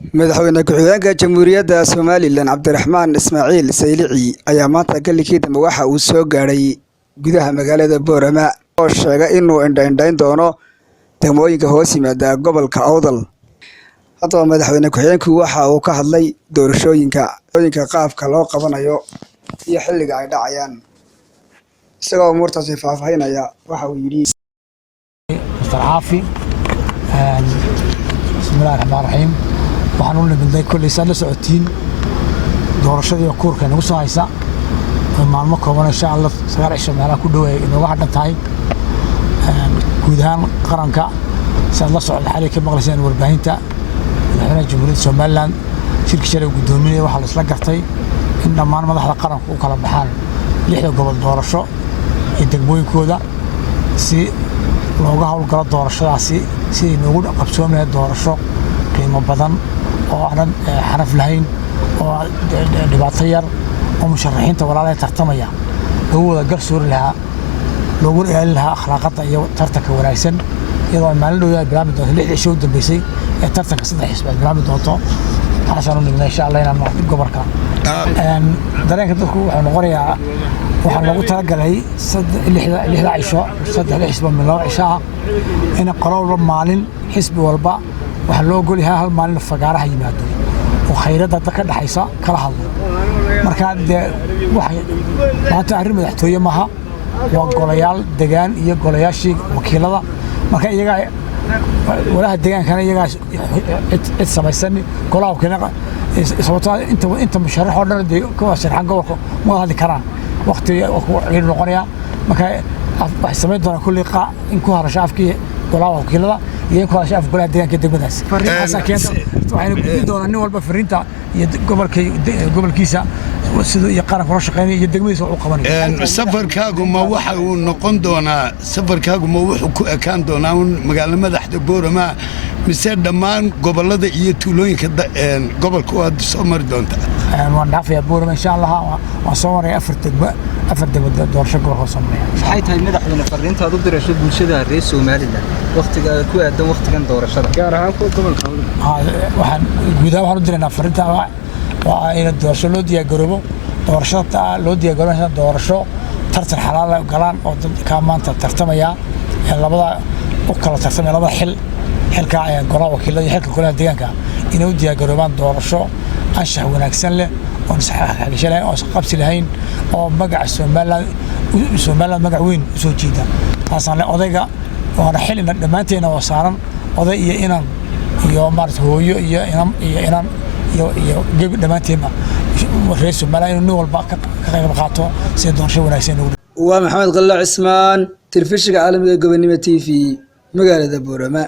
madaxweyne ku-xigeenka Jamhuuriyadda Somaliland Cabdiraxmaan Ismaaciil Saylici ayaa maanta galkii dambe waxa uu soo gaaray gudaha magaalada Boorama oo sheegay inuu indhayn doono degmooyinka hoos yimaada gobolka Awdal. Haddaba madaxweyne ku-xigeenku waxa uu ka hadlay doorashooyinka qaabka loo qabanayo iyo xilliga ay dhacayaan. isagoo umurtaasi faahfaahinaya waxa uu yiri Mr. Caafi bismillaahi raxmaani raxiim waxaan u nimidnay kulli la socotiin doorashadii kuurka nagu soo haysa maalmo kooban insha Allah 9 meelaha ku dhaweey inuu hadhan tahay guud ahaan qaranka sida la socdo xalay ka maqlayseen warbaahinta madaxweynaha Jamhuuriyadda Somaliland shirka shalay gudoominaya waxa la isla gartay in dhammaan madaxda qaranka u kala baxaan 6 gobol doorasho ee degmooyinkooda si looga hawlgalo doorashadaasi si inuu qabsoonayo doorasho qiimo badan oo aan xaraf lahayn oo dhibaato yar oo musharaxiinta walaalaha tartamaya loo wada garsoori lahaa loogu ilaalin lahaa akhlaaqda iyo tartanka wanaagsan iyadoo maalin dhow ay bilaabmi doonto 6 cisho u dambeysay ee tartanka 3 xisbi ay bilaabmi doonto waxaan u nimidnay insha Allah inaan marti gobolka dareenka dadku wuxuu noqonayaa waxaan lagu talagalay 6 cisho 3 xisbi min 2 cisho in qolowba maalin xisbi walba waxa loo ogol yahay hal maalin fagaaraha yimaado oo khayradda dadka dhaxaysa kala hadlo marka waxay maanta arrin madaxtooye maaha waa golayaal deegaan iyo golayaashii wakiilada marka iyaga walaha deegaankana iyaga cid samaysan golaha wakiilada sababtoo inta musharax oo dhan kuwa shirxan gobolka ma hadli karaan waqti ay noqonaya marka wax samayn doona kulli in ku harasho afkii golaha wakiilada iyo in ku harasho afkii golaha deegaanka degmadaas fariintaas keento waxayna gudbin doonaan nin walba fariinta iyo gobolkiisa sidoo iyo qaranka loo shaqeynay iyo degmadiisa uu qabanayo safarkaagu ma waxa uu noqon doonaa safarkaagu ma wuxuu ku ekaan doonaa magaalada madaxda Boorama mise dhammaan gobolada iyo tuulooyinka gobolka waad soo mari doontaa waan dhaafaya Boorama insha Allah waan soo maray 4 degmo doorasho gobolka Soomaaliya waxay tahay madaxweyne fariintaad u dirayso bulshada reer Somaliland waqtiga ku aadan waqtigan doorashada gaar ahaan gobolka waxaan gudaha waxaan u diraynaa fariinta waa in doorasho loo diyaargaroobo doorashada loo diyaargaroobo doorasho tartan xalaal ah galaan oo dadka maanta tartamaya ee labada u kala tartamaya labada xilka ay golaha wakiilada iyo xilka golaha deegaanka inuu diyaargaroobaan doorasho anshax wanaagsan leh oo saxaxishay oo qabsi lahayn oo magaca Somaliland magac weyn soo jeeda taasaan leh odayga waana xil in dhamaanteena oo saaran oday iyo inaan iyo maarta hooyo iyo inaan iyo gebi dhamaanteena reer Somaliland inuu walba ka qayb qaato si doorasho wanaagsan waa Maxamed Qalla Cismaan telefishinka caalamiga Gobonimo TV magaalada Boorama.